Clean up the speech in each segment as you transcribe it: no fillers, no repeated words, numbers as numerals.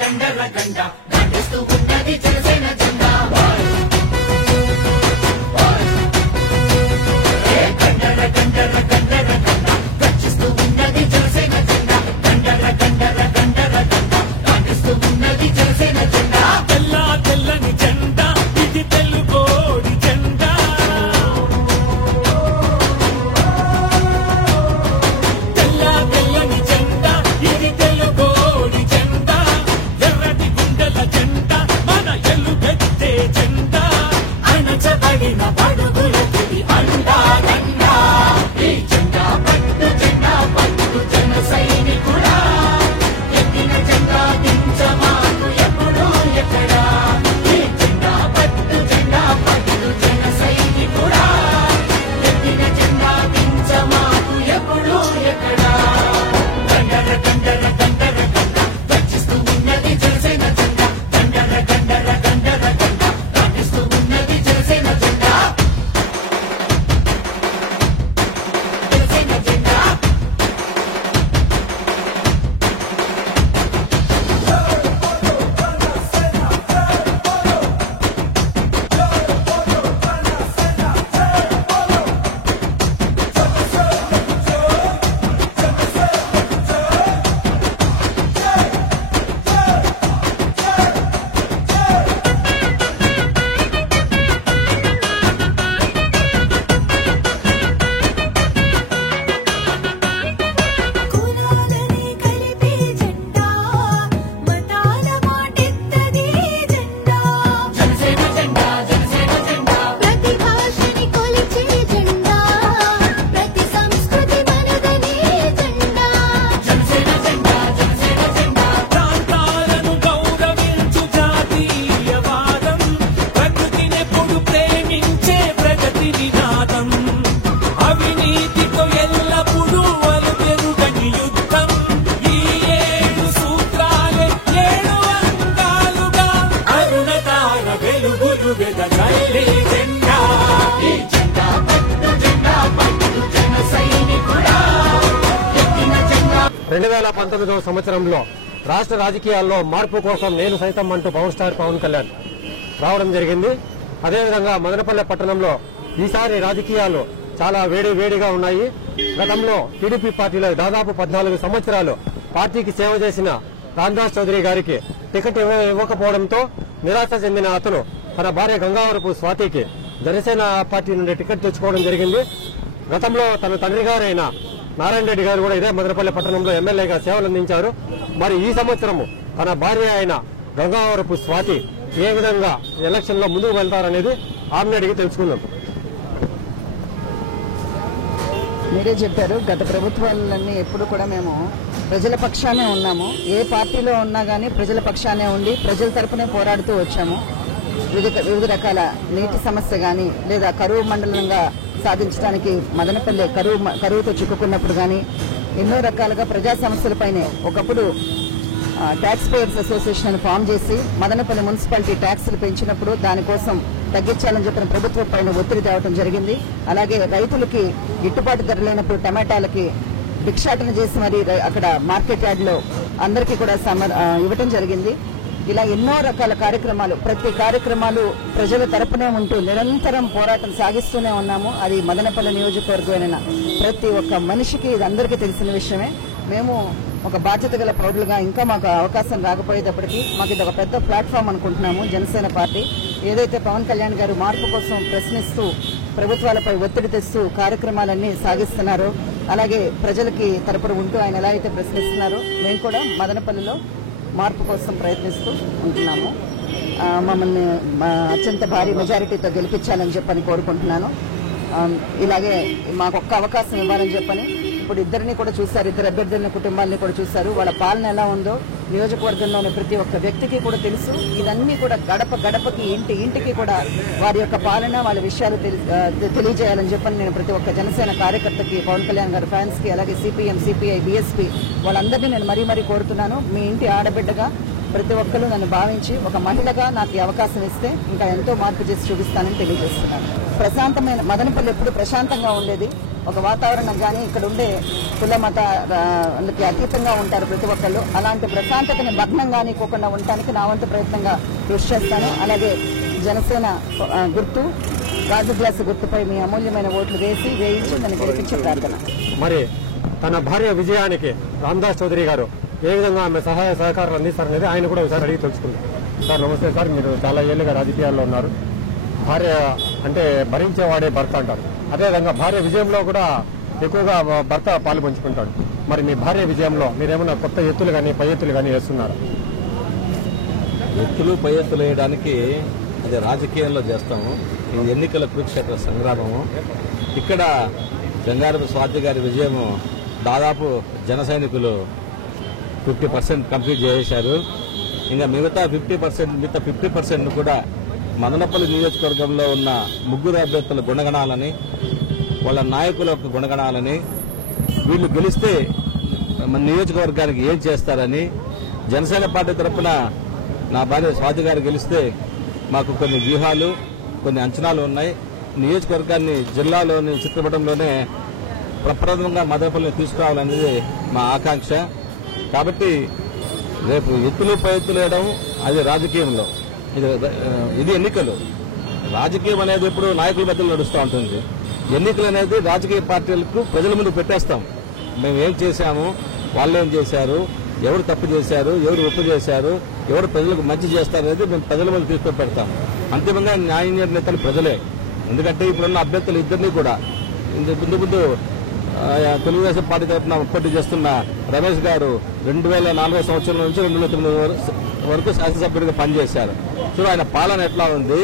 గండర గండ గండిస్తూ ఉన్నది జనసేన జెండా గండర గండర గండర గండ గర్జిస్తూ ఉన్నది జనసేన జెండా గండర గండర గండర గండ గండిస్తూ ఉన్నది జనసేన జెండా తెల్ల తెల్లని జెండా ఇది తెలుగోడి జెండా తెల్ల తెల్లని జెండా ఇది తెలుగోడి జెండా ఎర్రటి గుండెల జెండా మన ఎలుగెత్తే జెండా అణచబడిన బడుగులకి అండా దండా ఈ జెండా పట్టు జన సైనికుడా ఎత్తిన జెండా దించమాకు ఎప్పుడు ఎక్కడా ఈ జెండా పట్టు జన సైనికుడా ఎత్తిన జెండా దించమాకు ఎప్పుడు ఎక్కడా గండర గండర గండర గండ గర్జిస్తూ ఉన్నది జనసేన జెండా గండర గండర గండర గండ గర్జిస్తూ ఉన్నది జనసేన జెండా జనసేన జెండా 2019వ సంవత్సరంలో రాష్ట్ర రాజకీయాల్లో మార్పు కోసం నేను సైతం అంటూ పవర్ స్టార్ పవన్ కళ్యాణ్ రావడం జరిగింది. అదేవిధంగా మదనపల్లె పట్టణంలో ఈసారి రాజకీయాలు చాలా వేడిగా ఉన్నాయి. గతంలో టీడీపీ పార్టీలో దాదాపు 14 సంవత్సరాలు పార్టీకి సేవ చేసిన రామదాస్ చౌదరి గారికి టికెట్ ఇవ్వకపోవడంతో నిరాశ చెందిన అతను తన భార్య గంగావరపు స్వాతికి జనసేన పార్టీ నుండి టికెట్ తెచ్చుకోవడం జరిగింది. గతంలో తన తండ్రి గారైన నారాయణ రెడ్డి గారు కూడా ఇదే మదనపల్లె పట్టణంలో ఎమ్మెల్యేగా సేవలందించారు. మరి ఈ సంవత్సరము తన భార్య అయిన గంగావరపు స్వాతి ఏ విధంగా ఎలక్షన్ లో ముందుకు వెళ్తారనేది ఆమెను అడిగి తెలుసుకుందాం. మీరే చెప్పారు, గత ప్రభుత్వాలన్నీ ఎప్పుడు కూడా మేము ప్రజల పక్షానే ఉన్నాము. ఏ పార్టీలో ఉన్నా గానీ ప్రజల పక్షానే ఉండి ప్రజల తరపునే పోరాడుతూ వచ్చాము. వివిధ రకాల నీటి సమస్య గానీ లేదా కరువు మండలంగా సాధించడానికి మదనపల్లె కరువుతో చిక్కుకున్నప్పుడు గానీ ఎన్నో రకాలుగా ప్రజా సమస్యలపైనే ఒకప్పుడు ట్యాక్స్ పేయర్స్ అసోసియేషన్ ఫామ్ చేసి మదనపల్లి మున్సిపాలిటీ ట్యాక్సులు పెంచినప్పుడు దానికోసం తగ్గించాలని చెప్పిన ప్రభుత్వం పైన ఒత్తిడి తేవడం జరిగింది. అలాగే రైతులకి గిట్టుబాటు ధర లేనప్పుడు టమాటాలకి భిక్షాటన చేసి మరి అక్కడ మార్కెట్ యార్డ్ లో అందరికీ కూడా ఇవ్వటం జరిగింది. ఇలా ఎన్నో రకాల కార్యక్రమాలు, ప్రతి కార్యక్రమాలు ప్రజల తరపునే ఉంటూ నిరంతరం పోరాటం సాగిస్తూనే ఉన్నాము. అది మదనపల్లి నియోజకవర్గమైన ప్రతి ఒక్క మనిషికి ఇది అందరికీ తెలిసిన విషయమే. మేము ఒక బాధ్యత గల పౌరులుగా ఇంకా మాకు అవకాశం రాకపోయేటప్పటికీ మాకు ఇది ఒక పెద్ద ప్లాట్ఫామ్ అనుకుంటున్నాము. జనసేన పార్టీ ఏదైతే పవన్ కళ్యాణ్ గారు మార్పు కోసం ప్రశ్నిస్తూ ప్రభుత్వాలపై ఒత్తిడి తెస్తూ కార్యక్రమాలన్నీ సాగిస్తున్నారో, అలాగే ప్రజలకి తరపున ఉంటూ ఆయన ఎలా అయితే ప్రశ్నిస్తున్నారో మేము కూడా మదనపల్లిలో మార్పు కోసం ప్రయత్నిస్తూ ఉంటున్నాము. మమ్మల్ని అత్యంత భారీ మెజారిటీతో గెలిపించాలని చెప్పని కోరుకుంటున్నాను. ఇలాగే మాకు ఒక్క అవకాశం ఇవ్వాలని చెప్పని ఇప్పుడు ఇద్దరిని కూడా చూశారు, ఇద్దరు అభ్యర్థుల కుటుంబాలని కూడా చూశారు. వాళ్ళ పాలన ఎలా ఉందో నియోజకవర్గంలోని ప్రతి ఒక్క వ్యక్తికి కూడా తెలుసు. ఇదన్నీ కూడా గడపకి ఇంటికి కూడా వారి యొక్క పాలన, వాళ్ళ విషయాలు తెలియజేయాలని చెప్పని నేను ప్రతి ఒక్క జనసేన కార్యకర్తకి, పవన్ కళ్యాణ్ గారి ఫ్యాన్స్ కి, అలాగే సిపిఎం, సిపిఐ, బీఎస్పీ వాళ్ళందరినీ నేను మరీ కోరుతున్నాను. మీ ఇంటి ఆడబిడ్డగా ప్రతి ఒక్కరు నన్ను భావించి ఒక మహిళగా నాకు ఈ అవకాశం ఇస్తే ఇంకా ఎంతో మార్పు చేసి చూపిస్తానని తెలియజేస్తున్నాను. ప్రశాంతమైన మదనపల్లి ఎప్పుడు ప్రశాంతంగా ఉండేది. ఒక వాతావరణం కానీ ఇక్కడ ఉండే కుల మతాలకి అతీతంగా ఉంటారు ప్రతి ఒక్కళ్ళు. అలాంటి ప్రశాంతతని భగ్నం కానివ్వకుండా ఉండటానికి నా వంతు ప్రయత్నంగా కృషి చేస్తాను. అలాగే జనసేన గుర్తు గాజు గ్లాసు గుర్తుపై మీ అమూల్యమైన ఓట్లు వేయించి నన్ను గెలిపించే ప్రార్థన. మరి తన భార్య విజయానికి రామదాస్ చౌదరి గారు ఏ విధంగా ఆమె సహాయ సహకారాలు అందిస్తారనేది ఆయన కూడా ఒకసారి అడిగి తెలుసుకుంటారు. సార్ నమస్తే సార్, మీరు చాలా ఏళ్ళుగా రాజకీయాల్లో ఉన్నారు. భార్య అంటే భరించేవాడే భర్త అంటారు. అదేవిధంగా భార్య విజయంలో కూడా ఎక్కువగా భర్త పాలు పంచుకుంటాడు. మరి మీ భార్య విజయంలో మీరేమన్నా కొత్త ఎత్తులు కానీ పై ఎత్తులు కానీ వేస్తున్నారు? ఎత్తులు పై ఎత్తులు వేయడానికి అది రాజకీయంలో చేస్తాము. ఈ ఎన్నికల కురుక్షేత్ర సంగ్రామము. ఇక్కడ జంగారపు స్వాతి గారి విజయము దాదాపు జన సైనికులు 50% కంప్లీట్ చేశారు. ఇంకా మిగతా 50% కూడా మదనపల్లి నియోజకవర్గంలో ఉన్న ముగ్గురు అభ్యర్థుల గుణగణాలని, వాళ్ళ నాయకుల యొక్క గుణగణాలని, వీళ్ళు గెలిస్తే మన నియోజకవర్గానికి ఏం చేస్తారని, జనసేన పార్టీ తరఫున నా భార్య స్వాతి గారు గెలిస్తే మాకు కొన్ని వ్యూహాలు, కొన్ని అంచనాలు ఉన్నాయి. నియోజకవర్గాన్ని జిల్లాలోని చిత్రపటంలోనే ప్రప్రథమంగా మదనపల్లిని తీసుకురావాలనేది మా ఆకాంక్ష. కాబట్టి రేపు ఎత్తులు పై ఎత్తులు వేయడం అది రాజకీయంలో, ఇది ఎన్నికలు. రాజకీయం అనేది ఇప్పుడు నాయకుల మధ్యలో నడుస్తూ ఉంటుంది. ఎన్నికలు అనేది రాజకీయ పార్టీలకు ప్రజల ముందు పెట్టేస్తాం. మేము ఏం చేశాము, వాళ్ళు ఏం చేశారు, ఎవరు తప్పు చేశారు, ఎవరు ఒప్పు చేశారు, ఎవరు ప్రజలకు మంచి చేస్తారనేది మేము ప్రజల ముందు తీసుకొని పెడతాం. అంతిమంగా న్యాయ నిర్ణేతలు ప్రజలే. ఎందుకంటే ఇప్పుడున్న అభ్యర్థులు ఇద్దరినీ కూడా ముందు తెలుగుదేశం పార్టీ తరఫున పోటీ చేస్తున్న రమేష్ గారు 2004 సంవత్సరం నుంచి 2009 వరకు శాసనసభ్యుడిగా పనిచేశారు. సో ఆయన పాలన ఎట్లా ఉంది,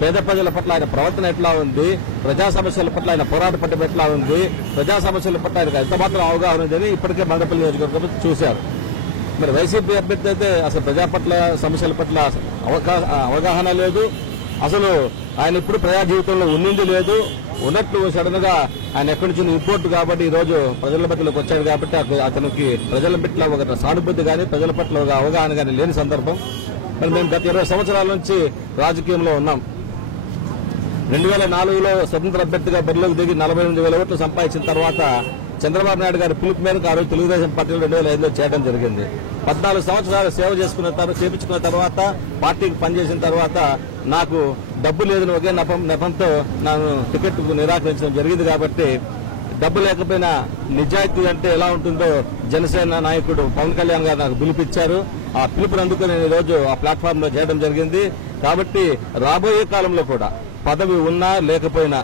పేద ప్రజల పట్ల ఆయన ప్రవర్తన ఎట్లా ఉంది, ప్రజా సమస్యల పట్ల ఆయన పోరాట పట్టం ఎట్లా ఉంది, ప్రజా సమస్యల పట్ల ఆయనకు ఎంత మాత్రం అవగాహన ఉందని ఇప్పటికే మదనపల్లి నియోజకవర్గం చూశారు. మరి వైసీపీ అభ్యర్థి అయితే అసలు ప్రజా పట్ల సమస్యల పట్ల అవగాహన లేదు. అసలు ఆయన ఇప్పుడు ప్రజా జీవితంలో ఉన్నింది లేదు. ఉన్నట్లు సడన్ గా ఆయన ఎక్కడి నుంచి ఇంపోర్ట్ కాబట్టి ఈ రోజు ప్రజల మధ్యలోకి వచ్చాడు కాబట్టి అతనికి ప్రజల పట్ల ఒక సానుభూతి కానీ ప్రజల పట్ల ఒక అవగాహన కానీ లేని సందర్భం. మరి మేము గత 20 సంవత్సరాల నుంచి రాజకీయంలో ఉన్నాం. 2004లో స్వతంత్ర అభ్యర్థిగా బరిలోకి దిగి 48,000 ఓట్లు సంపాదించిన తర్వాత చంద్రబాబు నాయుడు గారి పిలుపు మేరకు ఆ రోజు తెలుగుదేశం పార్టీలో 2005లో చేయడం జరిగింది. 14 సంవత్సరాలు సేవ చేపించుకున్న తర్వాత పార్టీకి పనిచేసిన తర్వాత నాకు డబ్బు లేదని ఒకే నెపంతో నన్ను టికెట్ నిరాకరించడం జరిగింది. కాబట్టి డబ్బు లేకపోయినా నిజాయితీ అంటే ఎలా ఉంటుందో జనసేన నాయకుడు పవన్ కళ్యాణ్ గారు నాకు పిలుపిచ్చారు. ఆ పిలుపుని అందుకు నేను ఈ రోజు ఆ ప్లాట్ఫామ్ లో చేయడం జరిగింది. కాబట్టి రాబోయే కాలంలో కూడా పదవి ఉన్నా లేకపోయినా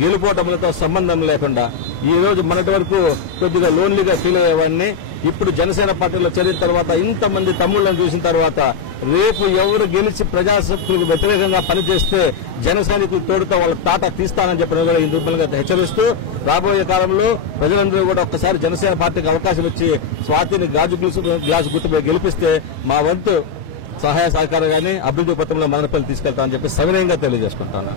గెలుపోటములతో సంబంధం లేకుండా ఈ రోజు మొన్నటి వరకు కొద్దిగా లోన్లీగా ఫీల్ అయ్యేవాడిని. ఇప్పుడు జనసేన పార్టీలో చేరిన తర్వాత ఇంతమంది తమ్ముళ్లను చూసిన తర్వాత రేపు ఎవరు గెలిచి ప్రజాశక్తులకు వ్యతిరేకంగా పనిచేస్తే జనసైనికులు తోడుతో వాళ్ళ తాట తీస్తానని చెప్పిన కూడా ఈ దుర్బలంగా హెచ్చరిస్తూ రాబోయే కాలంలో ప్రజలందరూ కూడా ఒక్కసారి జనసేన పార్టీకి అవకాశం ఇచ్చి స్వాతిని గ్లాసు గుర్తుపై గెలిపిస్తే మా వంతు సహాయ సహకారాన్ని అభివృద్ధి పత్రంలో మదనపల్లి తీసుకెళ్తామని చెప్పి సవినయంగా తెలియజేసుకుంటాను.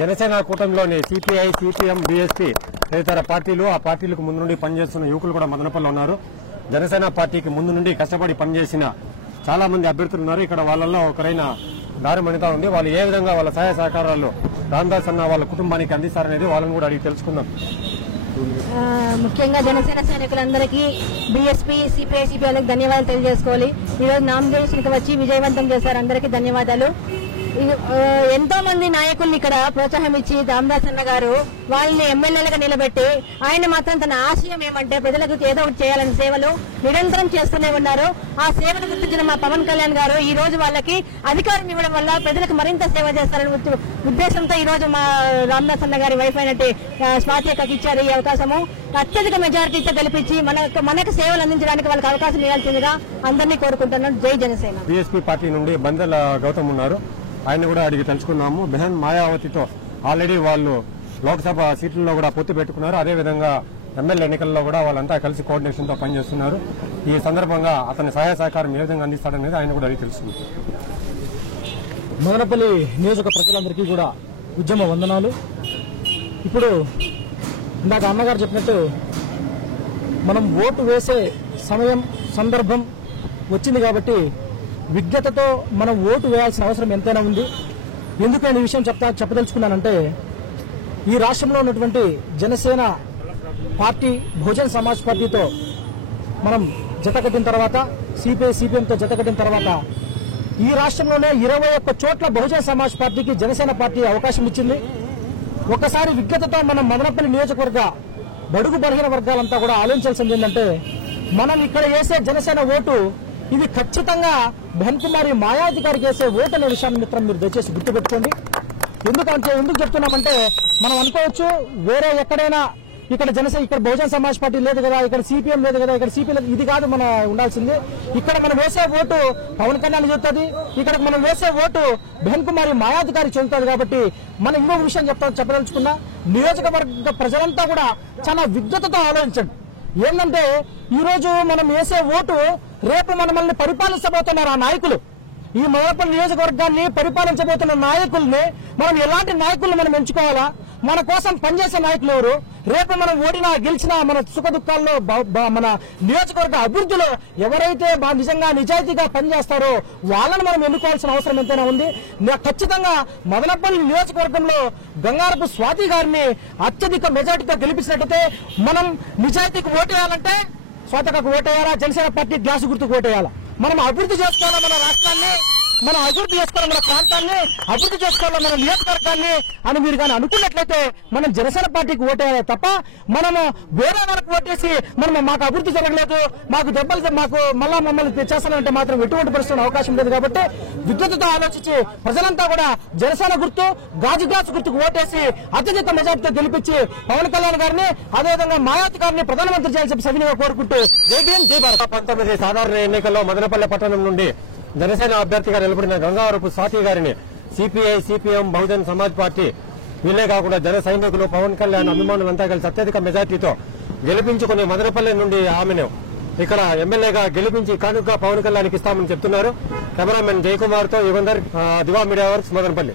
జనసేన కూటమిలోని సిపిఐ, సిపిఎం, బీఎస్పీ తదితర పార్టీలు, ఆ పార్టీలకు ముందు నుండి పనిచేస్తున్న యువకులు కూడా మదనపల్లిలో ఉన్నారు. జనసేన పార్టీకి ముందు నుండి కష్టపడి పనిచేసిన చాలా మంది అభ్యర్థులు ఉన్నారు. ఇక్కడ వాళ్ళల్లో ఒకరైన దారి అనిత ఉంది. వాళ్ళు ఏ విధంగా వాళ్ళ సహాయ సహకారాలు రామదాస్ అన్న వాళ్ళ కుటుంబానికి అందిస్తారనేది వాళ్ళని కూడా అడిగి తెలుసుకుందాం. ముఖ్యంగా జనసేన సైనికులందరికీ బీఎస్పీ, సిపిఐ, సిపిఐలకు ధన్యవాదాలు తెలియజేసుకోవాలి. ఈరోజు నామినేషన్కి వచ్చి విజయవంతం చేశారు. అందరికీ ధన్యవాదాలు. ఎంతో మంది నాయకుల్ని ఇక్కడ ప్రోత్సాహం ఇచ్చి రామదాస్ అన్న గారు వాళ్ళని ఎమ్మెల్యేలుగా నిలబెట్టి ఆయన మాత్రం తన ఆశయం ఏమంటే ప్రజలకు ఏదో ఒకటి చేయాలని సేవలు నిరంతరం చేస్తూనే ఉన్నారు. ఆ సేవలు గుర్తించిన మా పవన్ కళ్యాణ్ గారు ఈ రోజు వాళ్ళకి అధికారం ఇవ్వడం వల్ల ప్రజలకు మరింత సేవ చేస్తారని ఉద్దేశంతో ఈ రోజు మా రామదాస్ అన్న గారి వైఫ్ అయినట్టు స్వాతి అక్కకి ఇచ్చారు ఈ అవకాశము. అత్యధిక మెజారిటీతో గెలిపించి మనకు సేవలు అందించడానికి వాళ్ళకి అవకాశం ఇవ్వాల్సిందిగా అందరినీ కోరుకుంటున్నాను. జై జనసేన. బీఎస్పీ పార్టీ నుండి బందెల గౌతమ్ ఉన్నారు. ఆయన కూడా అడిగి తెలుసుకున్నాము. బెహన్ మాయావతితో ఆల్రెడీ వాళ్ళు లోక్సభ సీట్లలో కూడా పొత్తు పెట్టుకున్నారు. అదేవిధంగా ఎమ్మెల్యే ఎన్నికల్లో కూడా వాళ్ళంతా కలిసి కోఆర్డినేషన్ తో పనిచేస్తున్నారు. ఈ సందర్భంగా అతని సహాయ సహకారం ఏ విధంగా అందిస్తాడనేది ఆయన కూడా అడిగి తెలుసుకున్నారు. మదనపల్లి నియోజక ప్రజలందరికీ కూడా ఉద్యమ వందనాలు. ఇప్పుడు ఇందాక అన్నగారు చెప్పినట్టు మనం ఓటు వేసే సమయం, సందర్భం వచ్చింది కాబట్టి విజ్ఞతతో మనం ఓటు వేయాల్సిన అవసరం ఎంతైనా ఉంది. ఎందుకు నేను ఈ విషయం చెప్పదలుచుకున్నానంటే ఈ రాష్ట్రంలో ఉన్నటువంటి జనసేన పార్టీ బహుజన్ సమాజ్ పార్టీతో మనం జతకట్టిన తర్వాత, సిపిఐ సిపిఎంతో జతకట్టిన తర్వాత ఈ రాష్ట్రంలోనే 21 చోట్ల బహుజన్ సమాజ్ పార్టీకి జనసేన పార్టీ అవకాశం ఇచ్చింది. ఒక్కసారి విజ్ఞతతో మనం మదనపల్లి నియోజకవర్గ బడుగు బలహీన వర్గాలంతా కూడా ఆలోచించాల్సింది ఏంటంటే, మనం ఇక్కడ వేసే జనసేన ఓటు ఇది ఖచ్చితంగా బెహన్కుమారి మాయావతి గారికి వేసే ఓటు అనే విషయాన్ని మిత్రం మీరు దయచేసి గుర్తుపెట్టుకోండి. ఎందుకు చెప్తున్నామంటే, మనం అనుకోవచ్చు వేరే ఎక్కడైనా ఇక్కడ ఇక్కడ బహుజన్ సమాజ్ పార్టీ లేదు కదా, ఇక్కడ సిపిఎం లేదు కదా, ఇక్కడ సిపిఐ లేదు, ఇది కాదు మన ఉండాల్సింది. ఇక్కడ మనం వేసే ఓటు పవన్ కళ్యాణ్ చెప్తుంది, ఇక్కడ మనం వేసే ఓటు బెహన్కుమారి మాయావతి గారికి చెందుతుంది. కాబట్టి మనం ఇంకొక విషయం చెప్పదలుచుకున్నా, నియోజకవర్గ ప్రజలంతా కూడా చాలా విజ్ఞతతో ఆలోచించండి. ఏంటంటే ఈ రోజు మనం వేసే ఓటు రేపు మనల్ని పరిపాలించబోతున్నారు ఆ నాయకులు. ఈ మదనపల్లి నియోజకవర్గాన్ని పరిపాలించబోతున్న నాయకుల్ని మనం ఎలాంటి నాయకుల్ని మనం ఎంచుకోవాలా, మన కోసం పనిచేసే నాయకులు ఎవరు, రేపు మనం ఓడినా గెలిచినా మన సుఖ దుఃఖాల్లో మన నియోజకవర్గ అభివృద్ధిలో ఎవరైతే నిజంగా నిజాయితీగా పనిచేస్తారో వాళ్ళని మనం ఎన్నుకోవాల్సిన అవసరం ఎంతైనా ఉంది. ఖచ్చితంగా మదనపల్లి నియోజకవర్గంలో గంగారపు స్వాతి గారిని అత్యధిక మెజార్టీతో గెలిపించినట్టయితే, మనం నిజాయితీకి ఓటేయాలంటే స్వాతకు ఓటేయాలా, జనసేన పార్టీ గ్లాసు గుర్తుకు ఓటేయాలా. మనం అభివృద్ధి చేసుకోవాలా మన రాష్ట్రాన్ని, మనం అభివృద్ధి చేసుకోవాలి మన ప్రాంతాన్ని, అభివృద్ధి చేసుకోవాలి మన నియోజకవర్గాన్ని అని మీరు కానీ అనుకున్నట్లయితే మనం జనసేన పార్టీకి ఓటేయాలి తప్ప మనము వేరే వాళ్ళకి ఓటేసి మాకు అభివృద్ధి జరగలేదు, మాకు దెబ్బలు మాకు మమ్మల్ని చేస్తానంటే మాత్రం ఎటువంటి పరిస్థితుల్లో అవకాశం లేదు. కాబట్టి విద్యుత్తుతో ఆలోచించి ప్రజలంతా కూడా జనసేన గుర్తు గాజు గ్లాసు గుర్తుకు ఓటేసి అత్యధిక మెజార్టీతో గెలిపించి పవన్ కళ్యాణ్ గారిని అదేవిధంగా మాయావతి గారిని ప్రధానమంత్రి చేయాల్సిన సవినీయంగా కోరుకుంటూ జై భీమ్ జై భారత్. 19 సాధారణ ఎన్నికల్లో మదనపల్లె పట్టణం నుండి జనసేన అభ్యర్థిగా నిలబడిన గంగావరపు స్వాతి గారిని CPI CPM Bahujan Samaj party వీళ్లే కాకుండా జన సైనికులు పవన్ కళ్యాణ్ అభిమానులంతా కలిసి అత్యధిక మెజార్టీతో గెలిపించుకుని మదనపల్లె నుండి ఆమెను ఇక్కడ ఎమ్మెల్యేగా గెలిపించి కానుక పవన్ కళ్యాణ్కి ఇస్తామని చెప్తున్నారు. కెమెరామెన్ జయకుమార్ తో యుగంధర్, దివా మీడియా వర్క్స్, మదనపల్లి.